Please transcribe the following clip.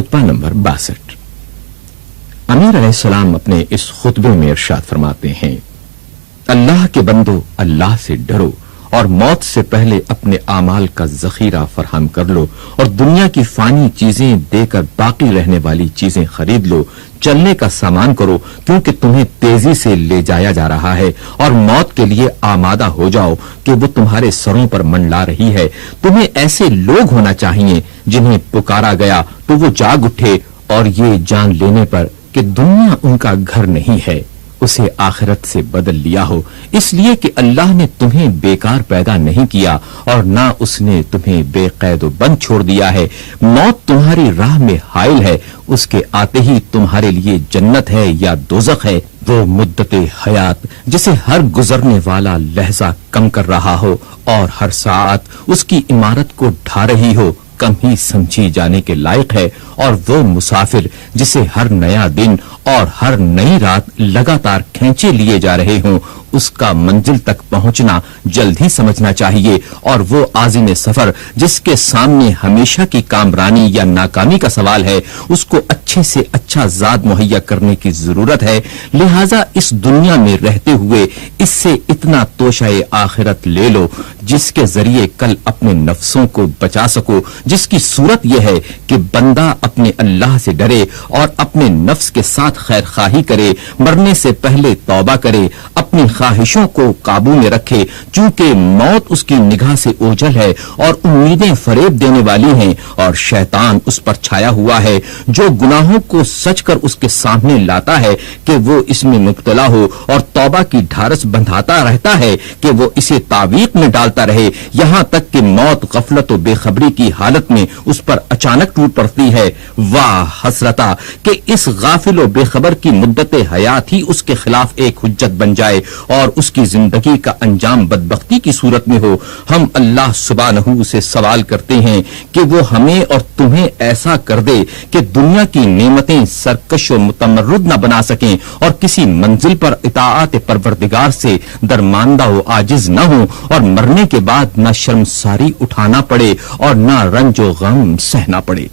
खुतबा number 62। अमीर अलैहिस्सलाम अपने इस खुतबे में इरशाद फरमाते हैं, अल्लाह के बंदो, अल्लाह से डरो और मौत से पहले अपने आमाल का जखीरा फराहम कर लो और दुनिया की फानी चीजें देकर बाकी रहने वाली चीजें खरीद लो। चलने का सामान करो क्योंकि तुम्हें तेजी से ले जाया जा रहा है और मौत के लिए आमादा हो जाओ कि वो तुम्हारे सरों पर मंडला रही है। तुम्हें ऐसे लोग होना चाहिए जिन्हें पुकारा गया तो वो जाग उठे और ये जान लेने पर कि दुनिया उनका घर नहीं है, उसे आखिरत से बदल लिया हो, इसलिए कि अल्लाह ने तुम्हें बेकार पैदा नहीं किया और ना उसने तुम्हें बेकैद बंद छोड़ दिया है। मौत तुम्हारी राह में हाइल है, उसके आते ही तुम्हारे लिए जन्नत है या दोजख है। वो मुद्दते हयात जिसे हर गुजरने वाला लहजा कम कर रहा हो और हर सात उसकी इमारत को ढा रही हो, कम ही समझी जाने के लायक है। और वो मुसाफिर जिसे हर नया दिन और हर नई रात लगातार खींचे लिए जा रहे हों, उसका मंजिल तक पहुंचना जल्द ही समझना चाहिए। और वो आज़िम सफर जिसके सामने हमेशा की कामरानी या नाकामी का सवाल है, उसको अच्छे से अच्छा ज़ाद मुहैया करने की जरूरत है। लिहाजा इस दुनिया में रहते हुए इससे इतना तोशाए आखिरत ले लो जिसके जरिए कल अपने नफ्सों को बचा सको, जिसकी सूरत यह है कि बंदा अपने अल्लाह से डरे और अपने नफ्स के साथ खैर खाही करे, मरने से पहले तौबा करे, अपनी ख्वाहिशों को काबू में रखे, चूंकि मौत उसकी निगाह से ओझल है और उम्मीदें फरेब देने वाली हैं और शैतान उस पर छाया हुआ है, जो गुनाहों को सच कर उसके सामने लाता है कि वो इसमें मुब्तला हो और तौबा की ढारस बंधाता रहता है कि वो इसे तावीक में डालता रहे, यहाँ तक कि मौत गफलत और बेखबरी की हालत में उस पर अचानक टूट पड़ती है। वाह हसरता कि इस गाफिल और बेखबर की मुद्दत हयात ही उसके खिलाफ एक हुज्जत बन जाए और उसकी जिंदगी का अंजाम बदबख्ती की सूरत में हो। हम अल्लाह सुब्हानहू से सवाल करते हैं कि वो हमें और तुम्हें ऐसा कर दे कि दुनिया की नेमतें सरकश और मुतमर्रुद न बना सकें और किसी मंजिल पर इताअत परवरदिगार से दरमानदा व आजिज न हो और मरने के बाद न शर्मसारी उठाना पड़े और न रंज व गम सहना पड़े।